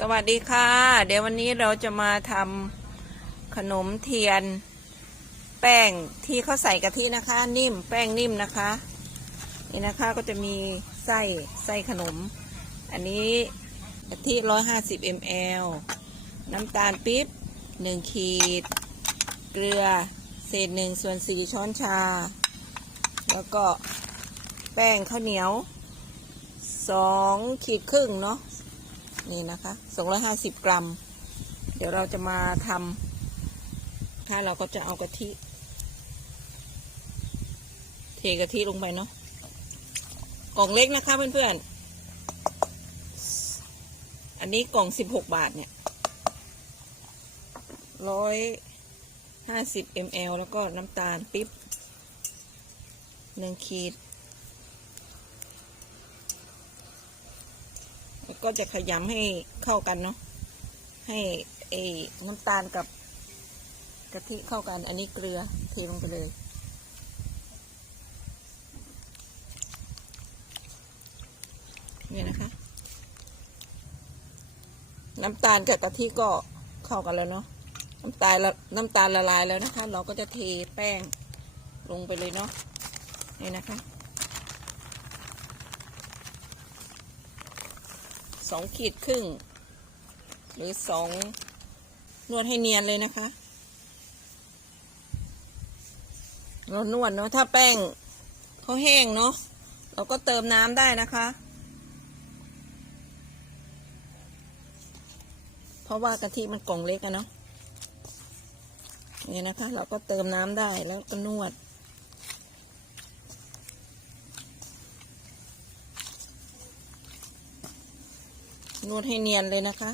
สวัสดีค่ะ เดี๋ยววันนี้เราจะมาทำขนมเทียน แป้งที่เขาใส่กะทินะคะ นิ่มแป้งนิ่มนะคะ นี่นะคะก็จะมีไส้ไส้ขนม อันนี้กะทิร้อยห้าสิบมลน้ำตาลปี๊บหนึ่งขีด เกลือเศษหนึ่งส่วนสี่ช้อนชา แล้วก็แป้งข้าวเหนียวสองขีดครึ่งเนาะ นี่นะคะ250กรัม เดี๋ยวเราจะมาทำถ้าเราก็จะเอากะทิ เทกะทิลงไปเนาะกล่องเล็กนะคะเพื่อนๆ อันนี้กล่อง16บาทเนี่ยร้อยห้าสิบมลแล้วก็น้ำตาลปิ๊บหนึ่งขีด แล้ว ก็จะขยำให้เข้ากันเนาะให้ไอ้น้ำตาลกับกะทิเข้ากัน อันนี้เกลือเทลงไปเลย นี่นะคะ น้ำตาลกับกะทิก็เข้ากันแล้วเนาะน้ำตาลละน้ำตาลละลายแล้วนะคะ เราก็จะเทแป้งลงไปเลยเนาะนี่นะคะ สองขีดครึ่ง หรือสองนวดให้เนียนเลยนะคะเรานวดเนาะถ้าแป้งเขาแห้งเนาะเราก็เติมน้ำได้นะคะ เพราะว่ากะทิมันกล่องเล็กอะเนาะนี่นะคะ เราก็เติมน้ำได้แล้วก็นวด นวดให้เนียนเลยนะคะ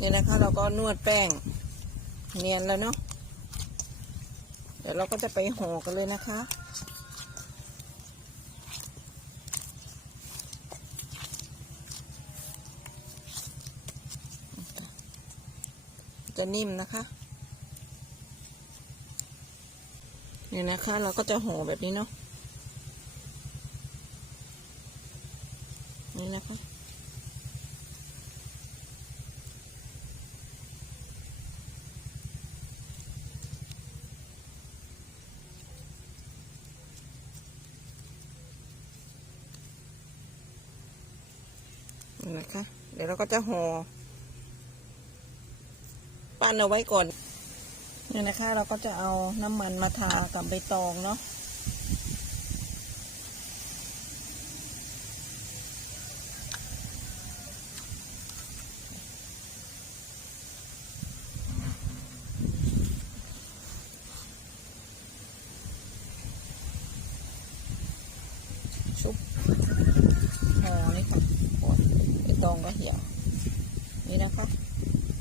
นี่นะคะเราก็นวดแป้ง เนียนแล้วเนาะ เดี๋ยวเราก็จะไปห่อกันเลยนะคะจะนิ่มนะคะ เนี่ยนะคะ เราก็จะห่อแบบนี้เนาะนี่นะคะนี่นะคะ เดี๋ยวเราก็จะห่อปั้นเอาไว้ก่อน เนี่ยนะคะ เราก็จะเอาน้ำมันมาทากับใบตองเนาะชุบห่อนี่ค่ะใบตองก็เหี่ยว นี่นะคะ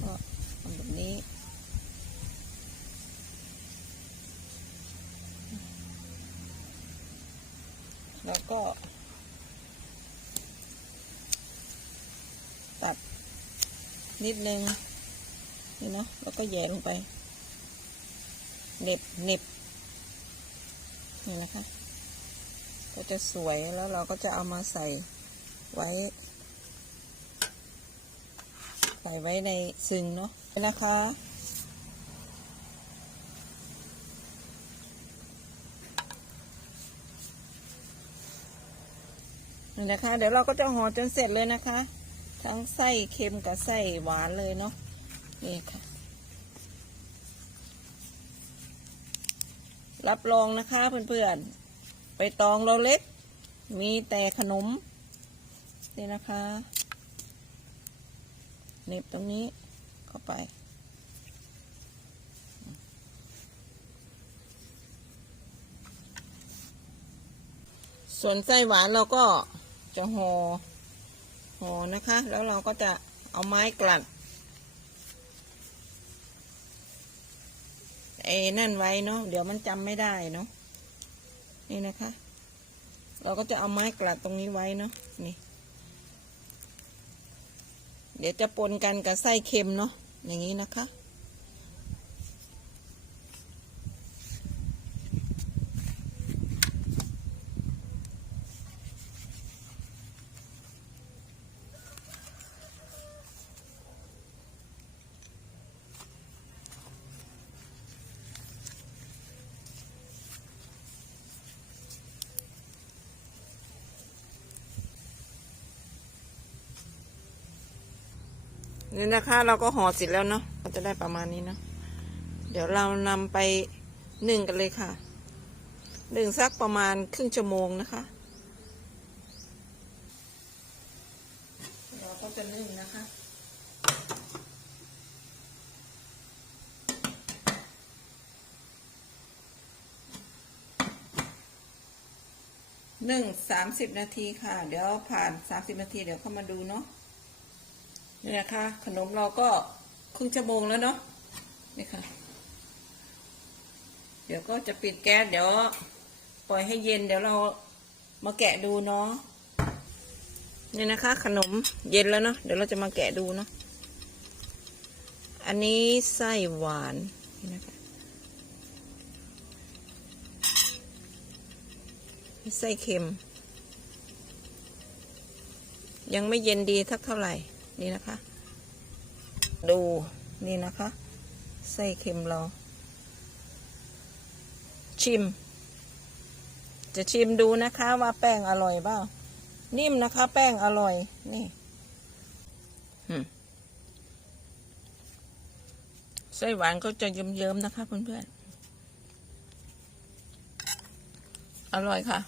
ก็ทำแบบนี้ แล้วก็ ตัดนิดนึงนี่เนาะแล้วก็แย่ลงไปเน็บเน็บนี่นะคะ ก็จะสวยแล้วเราก็จะเอามาใส่ไว้ ใส่ไว้ในซึ้งเนาะนะคะ นี่นะคะ เดี๋ยวเราก็จะห่อจนเสร็จเลยนะคะ ทั้งไส้เค็มกับไส้หวานเลยเนาะนี่ค่ะ รับรองนะคะเพื่อนๆ ไปตองเราเล็ก มีแต่ขนม นี่นะคะเน็บตรงนี้เข้าไป ส่วนไส้หวานเราก็ จะหอ่อห่อนะคะ แล้วเราก็จะเอาไม้กลัดเอนั่นไว้เนาะเดี๋ยวมันจำไม่ได้เนาะนี่นะคะ เราก็จะเอาไม้กลัดตรงนี้ไว้เนาะนี่ เดี๋ยวจะปนกันกับไส้เค็มเนาะอย่างนี้นะคะ นี่นะคะ เราก็ห่อเสร็จแล้วเนาะก็จะได้ประมาณนี้เนาะเดี๋ยวเรานำไปนึ่งกันเลยค่ะนึ่งสักประมาณครึ่งชั่วโมงนะคะ เราก็จะนึ่งนะคะหนึ่งสามสิบนาทีค่ะ เดี๋ยวผ่านสามสิบนาที เดี๋ยวเข้ามาดูเนาะ นี่นะคะ ขนมเราก็ครึ่งชั่วโมงแล้วเนาะนี่ค่ะ เดี๋ยวก็จะปิดแก๊สเดี๋ยว ปล่อยให้เย็น เดี๋ยวเรามาแกะดูเนาะนี่นะคะ ขนมเย็นแล้วเนาะเดี๋ยวเราจะมาแกะดูเนาะอันนี้ไส้หวานนี่นะคะไส้เค็ม ยังไม่เย็นดีทักเท่าไหร่ นี่นะคะ ดูนี่นะคะไส้เค็มเรา ชิม จะชิมดูนะคะว่าแป้งอร่อยเปล่านิ่มนะคะ แป้งอร่อย นี่อืมไส้หวานก็จะเยิ้มๆนะคะเพื่อนๆอร่อยค่ะ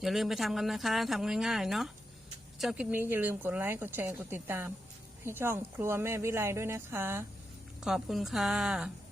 อย่าลืมไปทำกันนะคะทำง่ายๆเนาะ ชอบคลิปนี้อย่าลืมกดไลค์ กดแชร์ กดติดตาม ให้ช่องครัวแม่วิไลด้วยนะคะ ขอบคุณค่ะ